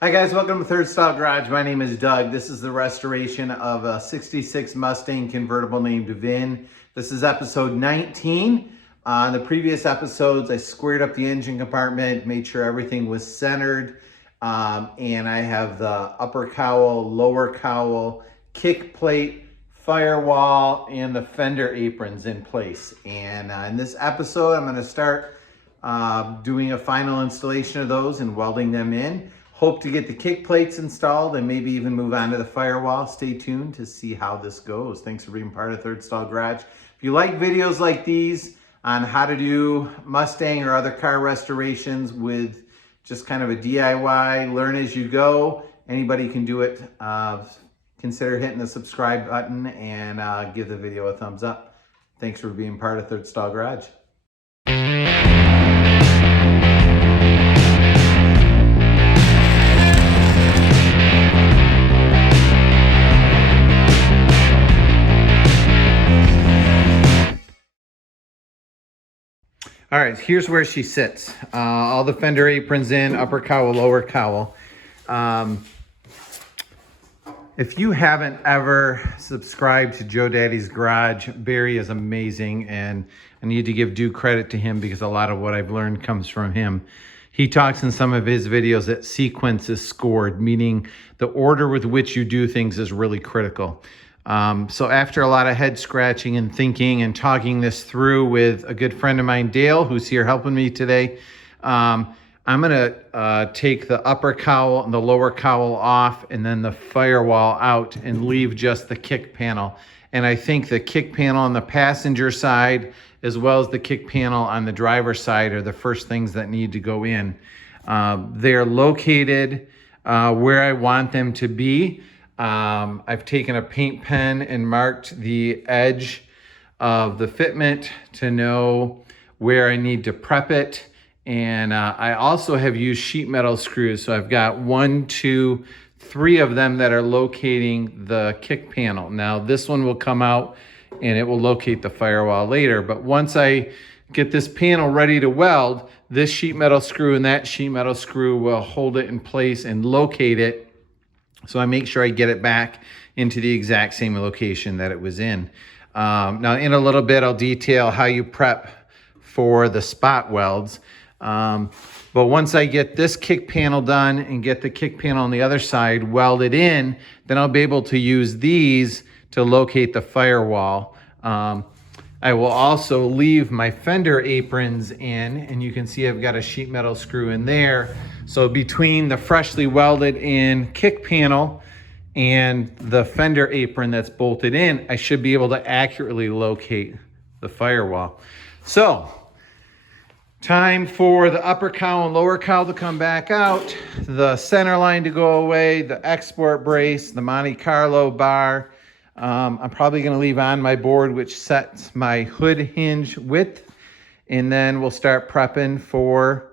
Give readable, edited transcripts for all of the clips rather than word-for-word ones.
Hi guys, welcome to Third Style Garage. My name is Doug. This is the restoration of a 66 Mustang convertible named Vin. This is episode 19. On the previous episodes, I squared up the engine compartment, made sure everything was centered, and I have the upper cowl, lower cowl, kick plate, firewall, and the fender aprons in place. And in this episode, I'm going to start doing a final installation of those and welding them in. Hope to get the kick plates installed and maybe even move on to the firewall. Stay tuned to see how this goes. Thanks for being part of Third Style Garage. If you like videos like these on how to do Mustang or other car restorations with just kind of a DIY, learn as you go, anybody can do it. Consider hitting the subscribe button and give the video a thumbs up. Thanks for being part of Third Style Garage. All right, here's where she sits. All the fender aprons in, upper cowl, lower cowl. If you haven't ever subscribed to Joe Daddy's Garage, Barry is amazing, and I need to give due credit to him because a lot of what I've learned comes from him. He talks in some of his videos that sequence is scored, meaning the order with which you do things is really critical. So after a lot of head scratching and thinking and talking this through with a good friend of mine, Dale, who's here helping me today, I'm gonna take the upper cowl and the lower cowl off and then the firewall out and leave just the kick panel. And I think the kick panel on the passenger side as well as the kick panel on the driver's side are the first things that need to go in. They're located where I want them to be. I've taken a paint pen and marked the edge of the fitment to know where I need to prep it. And I also have used sheet metal screws. So I've got 1, 2, 3 of them that are locating the kick panel. Now this one will come out and it will locate the firewall later. But once I get this panel ready to weld, this sheet metal screw and that sheet metal screw will hold it in place and locate it. So I make sure I get it back into the exact same location that it was in. Now in a little bit, I'll detail how you prep for the spot welds. But once I get this kick panel done and get the kick panel on the other side welded in, then I'll be able to use these to locate the firewall. I will also leave my fender aprons in, and you can see I've got a sheet metal screw in there. So between the freshly welded in kick panel and the fender apron that's bolted in, I should be able to accurately locate the firewall. So, time for the upper cowl and lower cowl to come back out, the center line to go away, the export brace, the Monte Carlo bar. I'm probably going to leave on my board, which sets my hood hinge width, and then we'll start prepping for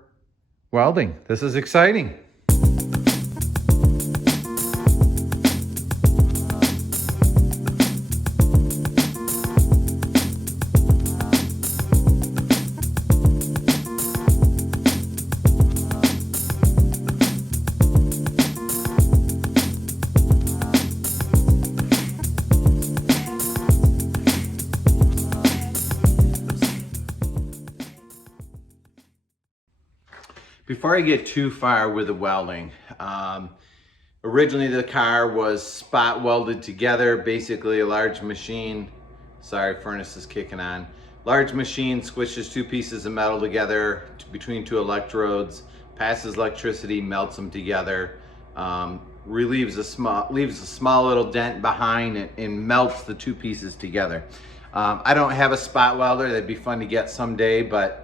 welding. This is exciting. Before I get too far with the welding, originally the car was spot welded together, basically a large machine, sorry, furnace is kicking on. Large machine squishes 2 pieces of metal together between 2 electrodes, passes electricity, melts them together, leaves a small little dent behind it and melts the 2 pieces together. I don't have a spot welder. That'd be fun to get someday, but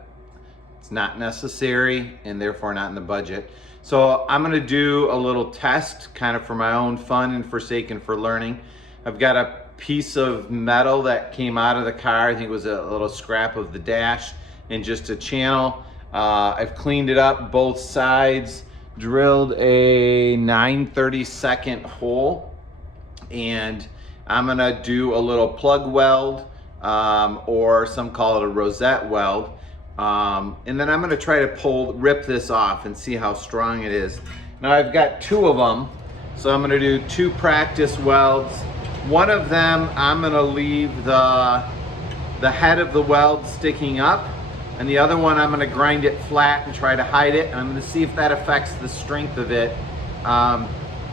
it's not necessary and therefore not in the budget. So I'm gonna do a little test kind of for my own fun and for sake and for learning. I've got a piece of metal that came out of the car. I think it was a little scrap of the dash and just a channel. I've cleaned it up both sides, drilled a 9/32 hole, and I'm gonna do a little plug weld, or some call it a rosette weld. And then I'm gonna try to rip this off and see how strong it is. Now I've got 2 of them, so I'm gonna do 2 practice welds. One of them, I'm gonna leave the head of the weld sticking up, and the other one I'm gonna grind it flat and try to hide it. And I'm gonna see if that affects the strength of it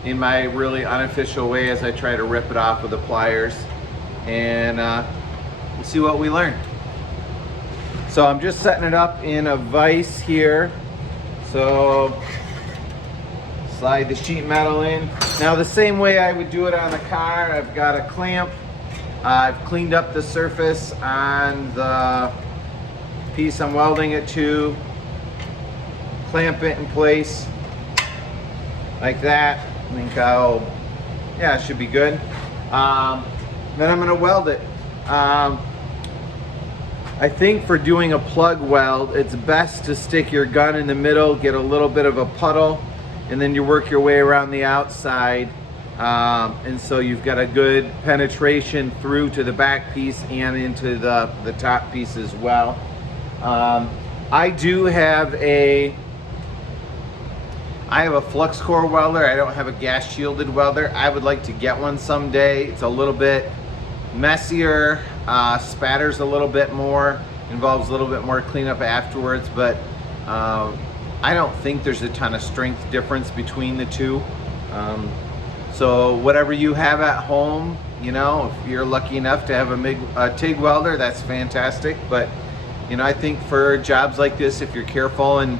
in my really unofficial way as I try to rip it off with the pliers. And we'll see what we learn. So I'm just setting it up in a vise here. So slide the sheet metal in. Now the same way I would do it on the car, I've got a clamp. I've cleaned up the surface on the piece I'm welding it to. Clamp it in place like that. I think yeah, it should be good. Then I'm gonna weld it. I think for doing a plug weld, it's best to stick your gun in the middle, get a little bit of a puddle, and then you work your way around the outside. And so you've got a good penetration through to the back piece and into the top piece as well. I do have I have a flux core welder. I don't have a gas shielded welder. I would like to get one someday. It's a little bit messier, spatters a little bit more, involves a little bit more cleanup afterwards, but I don't think there's a ton of strength difference between the two. So whatever you have at home, you know, if you're lucky enough to have a TIG welder, that's fantastic. But, you know, I think for jobs like this, if you're careful and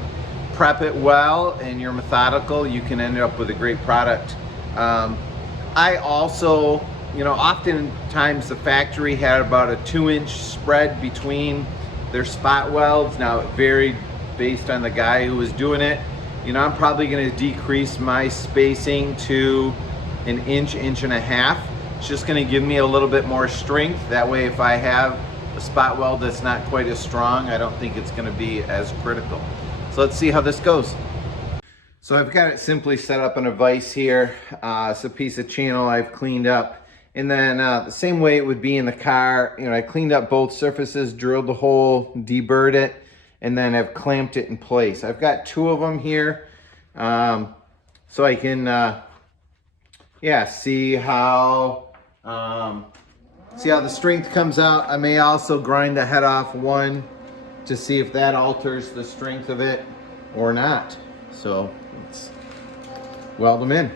prep it well and you're methodical, you can end up with a great product. I also, you know, oftentimes the factory had about a 2-inch spread between their spot welds. Now it varied based on the guy who was doing it. You know, I'm probably going to decrease my spacing to an inch, inch and a half. It's just going to give me a little bit more strength. That way, if I have a spot weld that's not quite as strong, I don't think it's going to be as critical. So let's see how this goes. So I've got it simply set up in a vise here. It's a piece of channel I've cleaned up. And then the same way it would be in the car, you know, I cleaned up both surfaces, drilled the hole, deburred it, and then I've clamped it in place. I've got 2 of them here, so I can, yeah, see how the strength comes out. I may also grind the head off one to see if that alters the strength of it or not. So let's weld them in.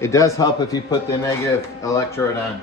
It does help if you put the negative electrode on.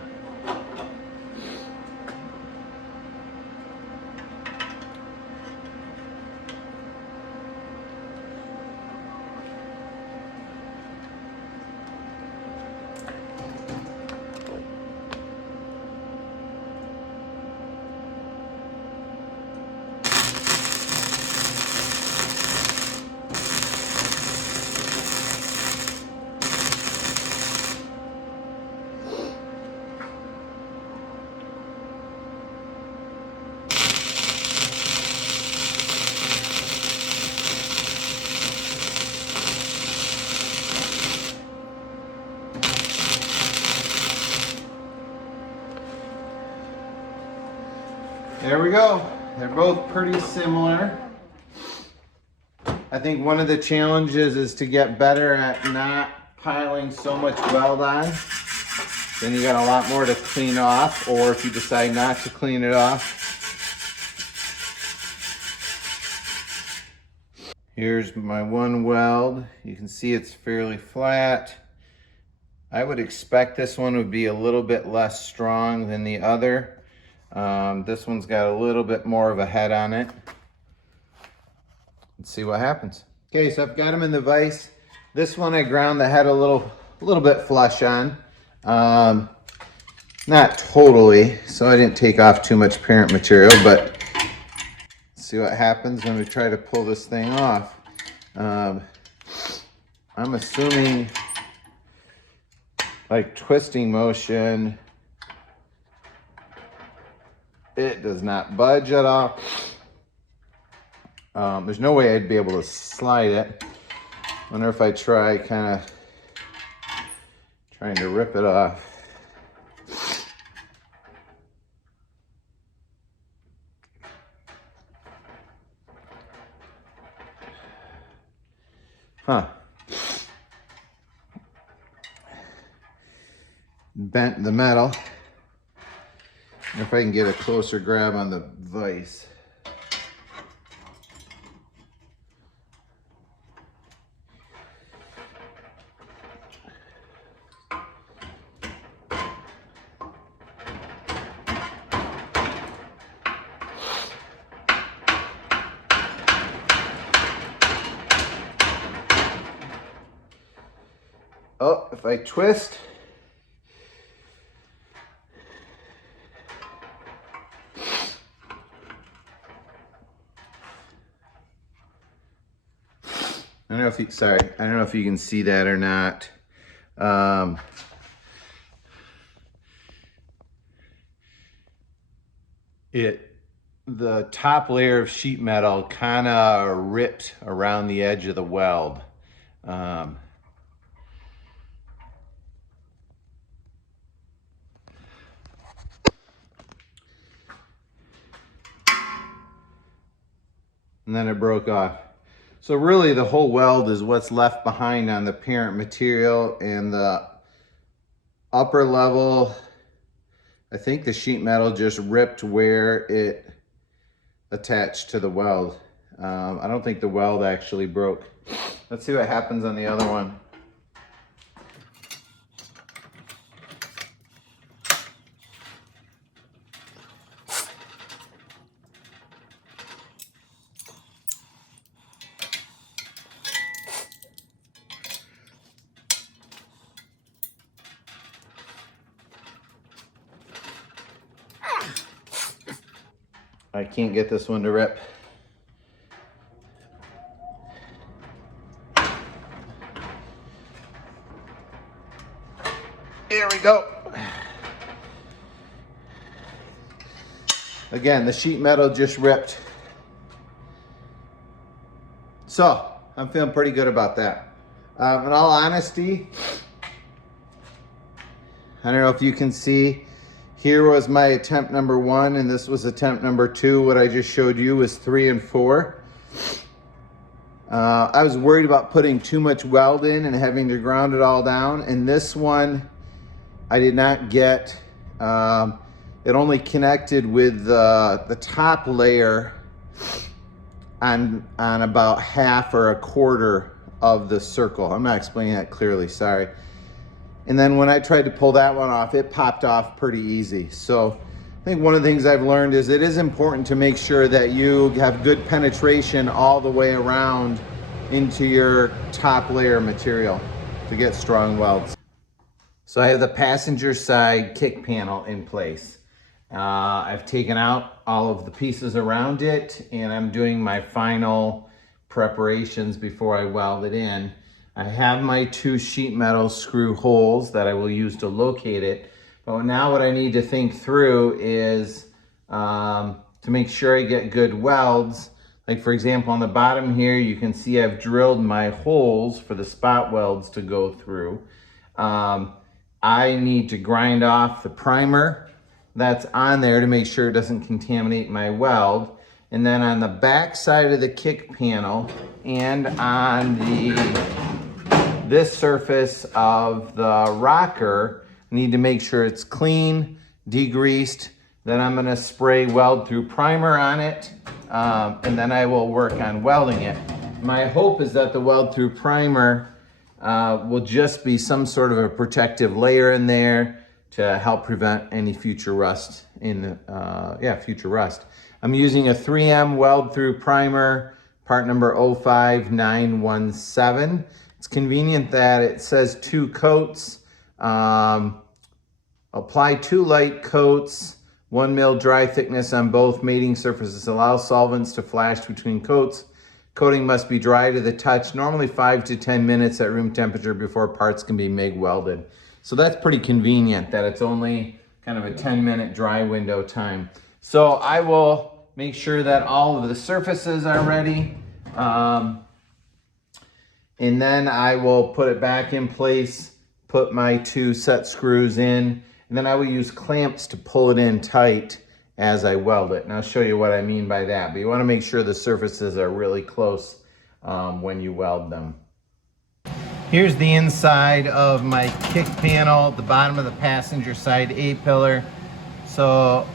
There we go. They're both pretty similar. I think one of the challenges is to get better at not piling so much weld on. Then you got a lot more to clean off, or if you decide not to clean it off. Here's my one weld. You can see it's fairly flat. I would expect this one would be a little bit less strong than the other. This one's got a little bit more of a head on it. Let's see what happens. Okay, so I've got them in the vise. This one I ground the head a little bit flush on. Not totally, so I didn't take off too much parent material, but let's see what happens when we try to pull this thing off. I'm assuming like twisting motion. It does not budge at all. There's no way I'd be able to slide it. Wonder if I try kind of trying to rip it off. Huh. Bent the metal. If I can get a closer grab on the vise. Oh, if I twist, I don't know if you, sorry, I don't know if you can see that or not. The top layer of sheet metal kind of ripped around the edge of the weld. And then it broke off. So really the whole weld is what's left behind on the parent material, and the upper level, I think the sheet metal just ripped where it attached to the weld. I don't think the weld actually broke. Let's see what happens on the other one. I can't get this one to rip. There we go. Again, the sheet metal just ripped. So, I'm feeling pretty good about that. In all honesty, I don't know if you can see, here was my attempt number 1, and this was attempt number 2. What I just showed you was 3 and 4. I was worried about putting too much weld in and having to ground it all down. And this one, I did not get, it only connected with the top layer on about half or a quarter of the circle. I'm not explaining that clearly, sorry. And then when I tried to pull that one off, it popped off pretty easy. So I think one of the things I've learned is it is important to make sure that you have good penetration all the way around into your top layer material to get strong welds. So I have the passenger side kick panel in place. I've taken out all of the pieces around it, and I'm doing my final preparations before I weld it in. I have my 2 sheet metal screw holes that I will use to locate it. But now what I need to think through is to make sure I get good welds. Like for example, on the bottom here, you can see I've drilled my holes for the spot welds to go through. I need to grind off the primer that's on there to make sure it doesn't contaminate my weld. And then on the back side of the kick panel and on this surface of the rocker, I need to make sure it's clean, degreased. Then I'm gonna spray weld through primer on it, and then I will work on welding it. My hope is that the weld through primer will just be some sort of a protective layer in there to help prevent any future rust future rust. I'm using a 3M weld through primer, part number 05917. It's convenient that it says 2 coats. Apply 2 light coats, 1 mil dry thickness on both mating surfaces. Allow solvents to flash between coats. Coating must be dry to the touch, normally 5 to 10 minutes at room temperature before parts can be MIG welded. So that's pretty convenient that it's only kind of a 10-minute dry window time. So I will make sure that all of the surfaces are ready. And then I will put it back in place, put my 2 set screws in, and then I will use clamps to pull it in tight as I weld it. And I'll show you what I mean by that. But you want to make sure the surfaces are really close when you weld them. Here's the inside of my kick panel, the bottom of the passenger side A-pillar. So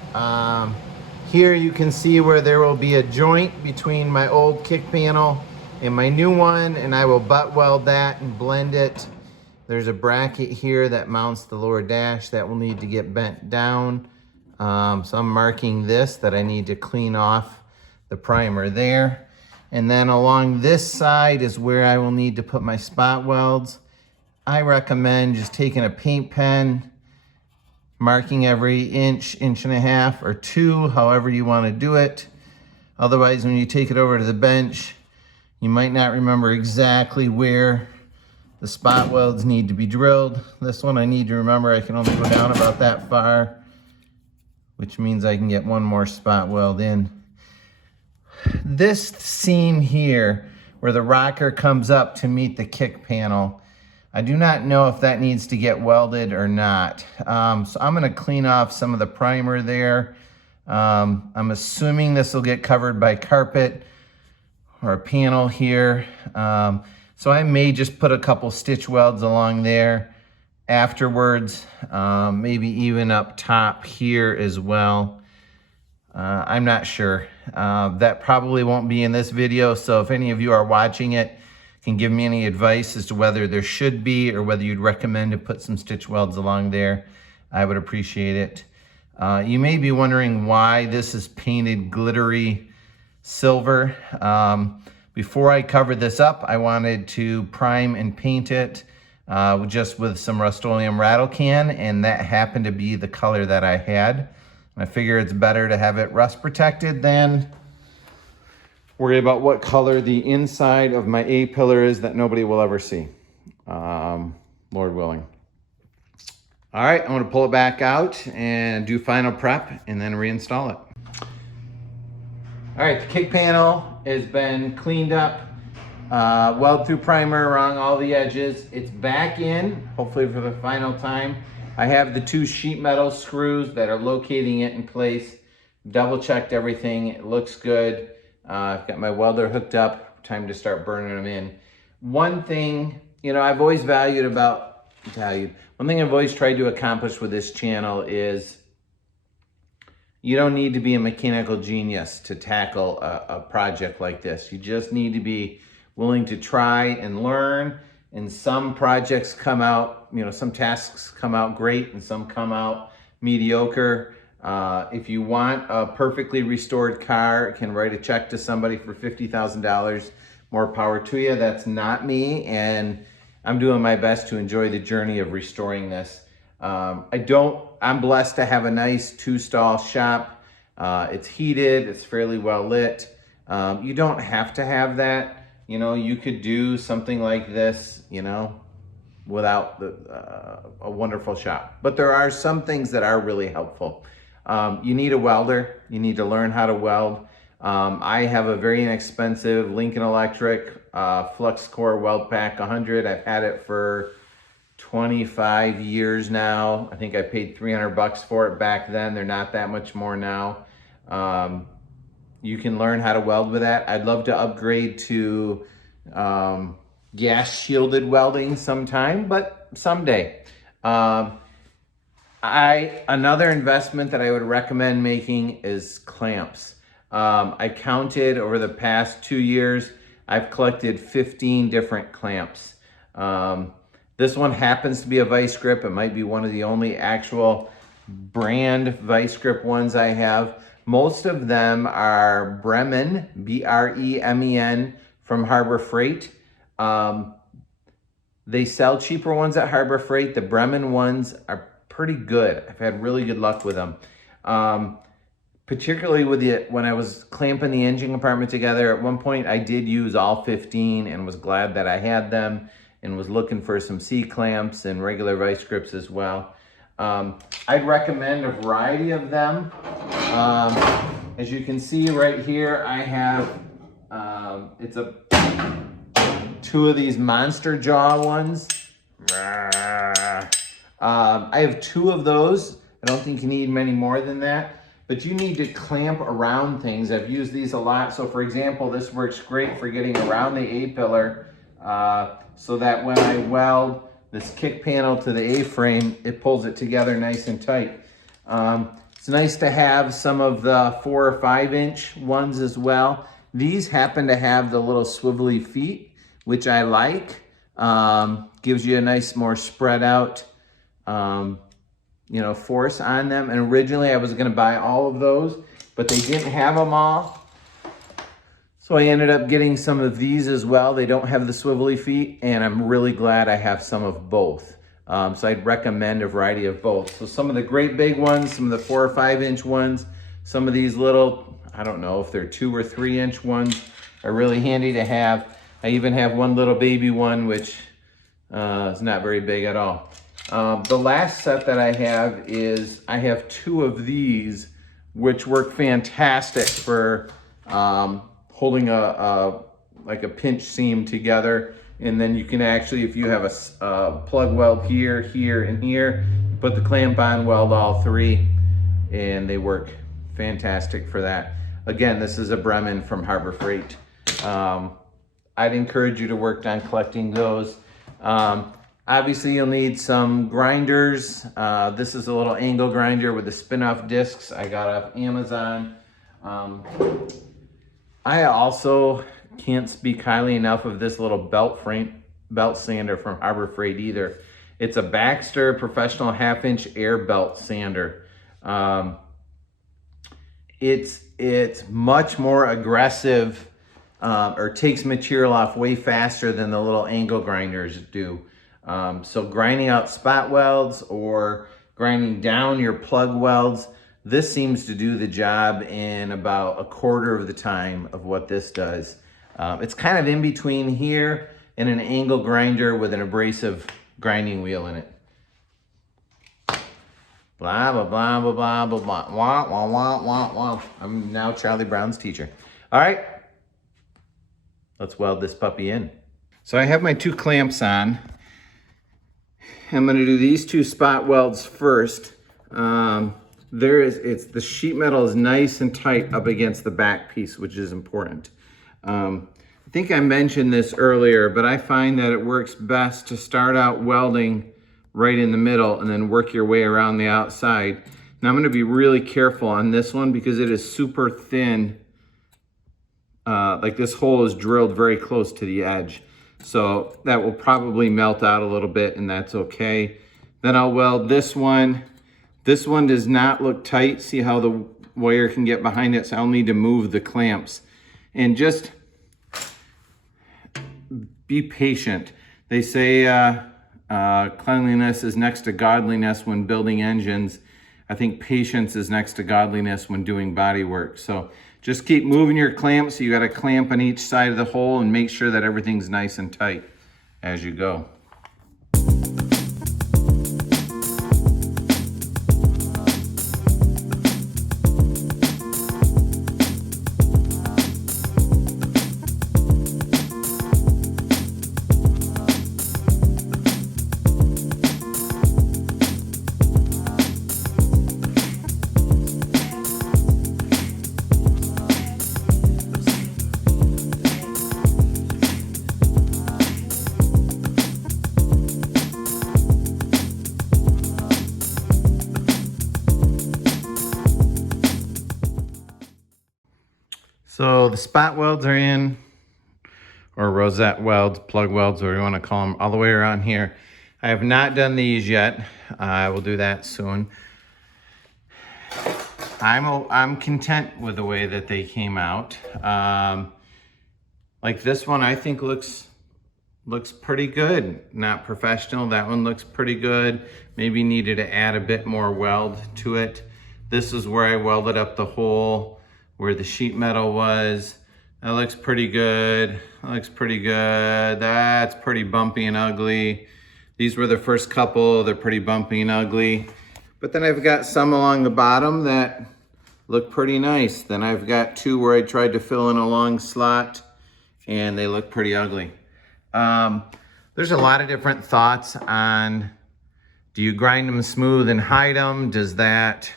here you can see where there will be a joint between my old kick panel and my new one, and I will butt weld that and blend it. There's a bracket here that mounts the lower dash that will need to get bent down. So I'm marking this that I need to clean off the primer there. And then along this side is where I will need to put my spot welds. I recommend just taking a paint pen, marking every inch, inch and a half, or 2, however you want to do it. Otherwise, when you take it over to the bench, you might not remember exactly where the spot welds need to be drilled. This one I need to remember I can only go down about that far, which means I can get one more spot weld in. This seam here, where the rocker comes up to meet the kick panel, I do not know if that needs to get welded or not. So I'm gonna clean off some of the primer there. I'm assuming this will get covered by carpet or a panel here. So I may just put a couple stitch welds along there afterwards, maybe even up top here as well. I'm not sure. That probably won't be in this video, so if any of you are watching it, can give me any advice as to whether there should be or whether you'd recommend to put some stitch welds along there, I would appreciate it. You may be wondering why this is painted glittery silver. Before I covered this up, I wanted to prime and paint it just with some Rust-Oleum rattle can, and that happened to be the color that I had. I figure it's better to have it rust protected than worry about what color the inside of my A-pillar is that nobody will ever see, Lord willing. All right, I'm gonna pull it back out and do final prep and then reinstall it. All right, the kick panel has been cleaned up, weld through primer around all the edges. It's back in, hopefully for the final time. I have the 2 sheet metal screws that are locating it in place. Double checked everything, it looks good. I've got my welder hooked up, time to start burning them in. One thing, you know, I've always one thing I've always tried to accomplish with this channel is you don't need to be a mechanical genius to tackle a project like this. You just need to be willing to try and learn. And some projects come out, you know, some tasks come out great and some come out mediocre. If you want a perfectly restored car, can write a check to somebody for $50,000, more power to you. That's not me, and I'm doing my best to enjoy the journey of restoring this. I'm blessed to have a nice 2-stall shop. It's heated, it's fairly well lit. You don't have to have that. You know, you could do something like this, you know, without a wonderful shop. But there are some things that are really helpful. You need a welder. You need to learn how to weld. I have a very inexpensive Lincoln Electric Flux Core Weld Pack 100. I've had it for 25 years now. I think I paid $300 for it back then. They're not that much more now. You can learn how to weld with that. I'd love to upgrade to gas shielded welding sometime, but someday. Another investment that I would recommend making is clamps. I counted over the past 2 years, I've collected 15 different clamps. This one happens to be a vice grip. It might be one of the only actual brand vice grip ones I have. Most of them are Bremen, B-R-E-M-E-N, from Harbor Freight. They sell cheaper ones at Harbor Freight. The Bremen ones are pretty good. I've had really good luck with them. Particularly when I was clamping the engine compartment together, at one point I did use all 15 and was glad that I had them and was looking for some C-clamps and regular vice grips as well. I'd recommend a variety of them. As you can see right here, I have two of these monster jaw ones. I have 2 of those. I don't think you need many more than that, but you need to clamp around things. I've used these a lot. So for example, this works great for getting around the A-pillar. so that when I weld this kick panel to the A-frame, it pulls it together nice and tight. It's nice to have some of the 4 or 5 inch ones as well. These happen to have the little swivelly feet, which I like. Gives you a nice, more spread out, force on them. And originally I was gonna buy all of those, but they didn't have them all. So I ended up getting some of these as well. They don't have the swivelly feet, and I'm really glad I have some of both. So I'd recommend a variety of both. So some of the great big ones, some of the 4 or 5 inch ones, some of these little, I don't know if they're 2 or 3 inch ones, are really handy to have. I even have one little baby one, which is not very big at all. The last set that I have is, I have 2 of these, which work fantastic for holding like a pinch seam together. And then you can actually, if you have a plug weld here, here, and here, put the clamp on, weld all 3, and they work fantastic for that. Again, this is a Bremen from Harbor Freight. I'd encourage you to work on collecting those. Obviously, you'll need some grinders. This is a little angle grinder with the spin-off discs I got off Amazon. I also can't speak highly enough of this little belt sander from Harbor Freight either. It's a Baxter Professional 1/2 inch air belt sander. It's much more aggressive, or takes material off way faster than the little angle grinders do. So grinding out spot welds or grinding down your plug welds, this seems to do the job in about 1/4 of the time of what this does. It's kind of in between here and an angle grinder with an abrasive grinding wheel in it. Blah, blah, blah, blah, blah, blah, blah, wah, wah, wah, wah, wah. I'm now Charlie Brown's teacher. All right, let's weld this puppy in. So I have my 2 clamps on. I'm gonna do these 2 spot welds first. The sheet metal is nice and tight up against the back piece, which is important. I think I mentioned this earlier, but I find that it works best to start out welding right in the middle and then work your way around the outside. Now I'm gonna be really careful on this one because it is super thin. Like this hole is drilled very close to the edge. So that will probably melt out a little bit, and that's okay. Then I'll weld this one. This one does not look tight. See how the wire can get behind it? So I'll need to move the clamps. And just be patient. They say cleanliness is next to godliness when building engines. I think patience is next to godliness when doing body work. So just keep moving your clamps. So you got a clamp on each side of the hole and make sure that everything's nice and tight as you go. So the spot welds are in, or rosette welds, plug welds, whatever you want to call them, all the way around here. I have not done these yet. I will do that soon. I'm content with the way that they came out. Like this one, I think looks pretty good. Not professional. That one looks pretty good. Maybe needed to add a bit more weld to it. This is where I welded up the hole where the sheet metal was. That looks pretty good. That looks pretty good. That's pretty bumpy and ugly. These were the first couple. They're pretty bumpy and ugly. But then I've got some along the bottom that look pretty nice. Then I've got 2 where I tried to fill in a long slot and they look pretty ugly. There's a lot of different thoughts on, do you grind them smooth and hide them? Does that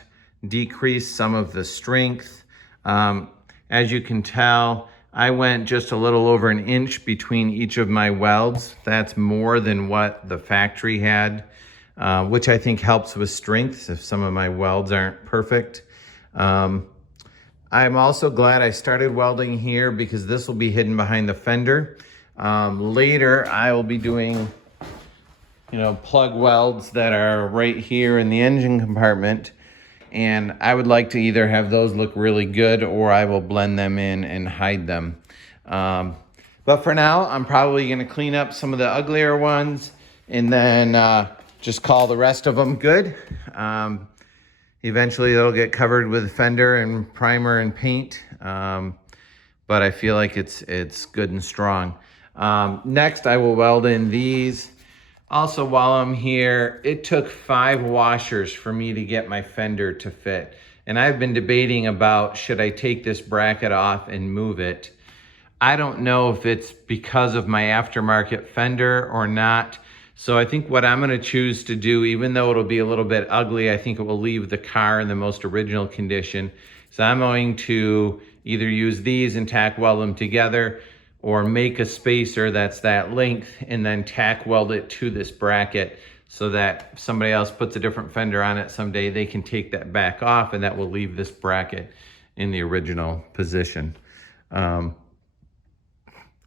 decrease some of the strength? As you can tell, I went just a little over an inch between each of my welds. That's more than what the factory had, which I think helps with strength if some of my welds aren't perfect. I'm also glad I started welding here because this will be hidden behind the fender. Later, I will be doing, plug welds that are right here in the engine compartment. And I would like to either have those look really good or I will blend them in and hide them. But for now, I'm probably gonna clean up some of the uglier ones and then just call the rest of them good. Eventually they'll get covered with fender and primer and paint. But I feel like it's good and strong. Next, I will weld in these. Also, while I'm here, it took 5 washers for me to get my fender to fit. And I've been debating about, should I take this bracket off and move it? I don't know if it's because of my aftermarket fender or not. So I think what I'm gonna choose to do, even though it'll be a little bit ugly, I think it will leave the car in the most original condition. So I'm going to either use these and tack weld them together, or make a spacer that's that length and then tack weld it to this bracket so that if somebody else puts a different fender on it someday, they can take that back off and that will leave this bracket in the original position. I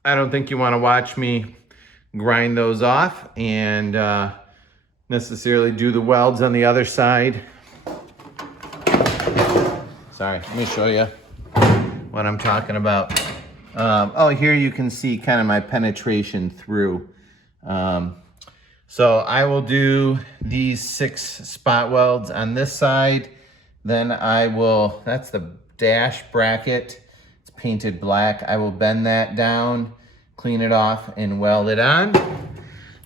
don't think you wanna watch me grind those off and necessarily do the welds on the other side. Sorry, let me show you what I'm talking about. Here you can see kind of my penetration through. So I will do these 6 spot welds on this side. Then that's the dash bracket. It's painted black. I will bend that down, clean it off, and weld it on.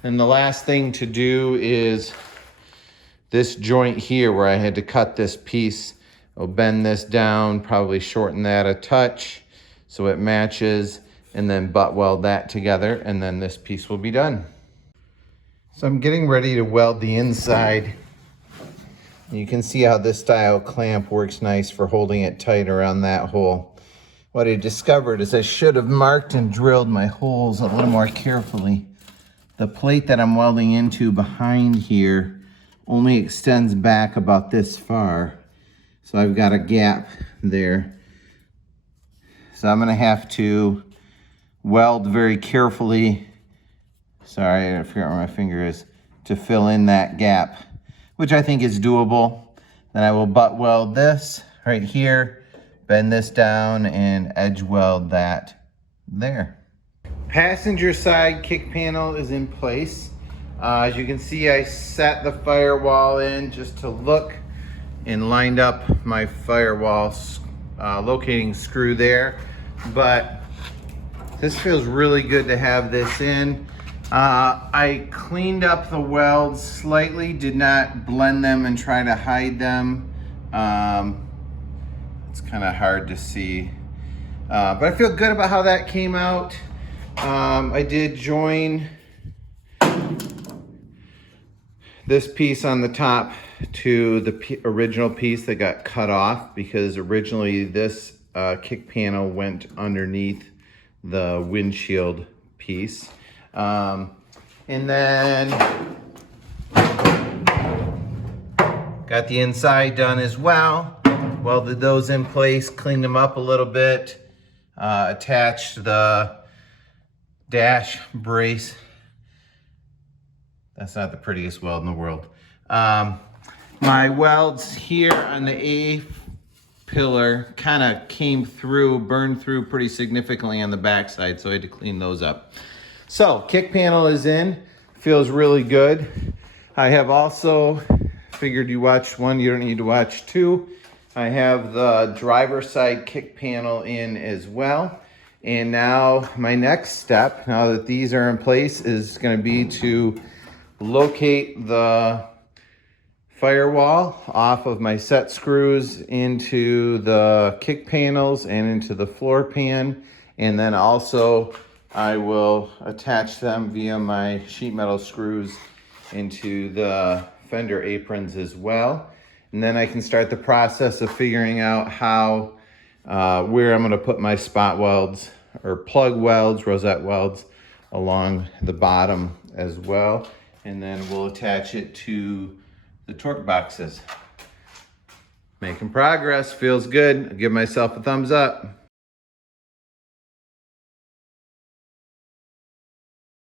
And the last thing to do is this joint here where I had to cut this piece. I'll bend this down, probably shorten that a touch so it matches, and then butt weld that together, and then this piece will be done. So I'm getting ready to weld the inside. You can see how this style clamp works nice for holding it tight around that hole. What I discovered is I should have marked and drilled my holes a little more carefully. The plate that I'm welding into behind here only extends back about this far. So I've got a gap there. So I'm gonna have to weld very carefully. Sorry, I forgot where my finger is, to fill in that gap, which I think is doable. Then I will butt weld this right here, bend this down, and edge weld that there. Passenger side kick panel is in place. As you can see, I set the firewall in just to look and lined up my firewall locating screw there. But this feels really good to have this in. I cleaned up the welds slightly, did not blend them and try to hide them. It's kind of hard to see. But I feel good about how that came out. I did join this piece on the top to the original piece that got cut off because originally this kick panel went underneath the windshield piece. And then got the inside done as well. Welded those in place, cleaned them up a little bit, attached the dash brace. That's not the prettiest weld in the world. My welds here on the A pillar kind of burned through pretty significantly on the backside, so I had to clean those up. So, kick panel is in, feels really good. I have also, figured you watched one, you don't need to watch 2. I have the driver's side kick panel in as well. And now my next step, now that these are in place, is gonna be to locate the firewall off of my set screws into the kick panels and into the floor pan. And then also I will attach them via my sheet metal screws into the fender aprons as well. And then I can start the process of figuring out how, where I'm gonna put my spot welds or plug welds, rosette welds along the bottom as well. And then we'll attach it to the torque boxes. Making progress, feels good. I'll give myself a thumbs up.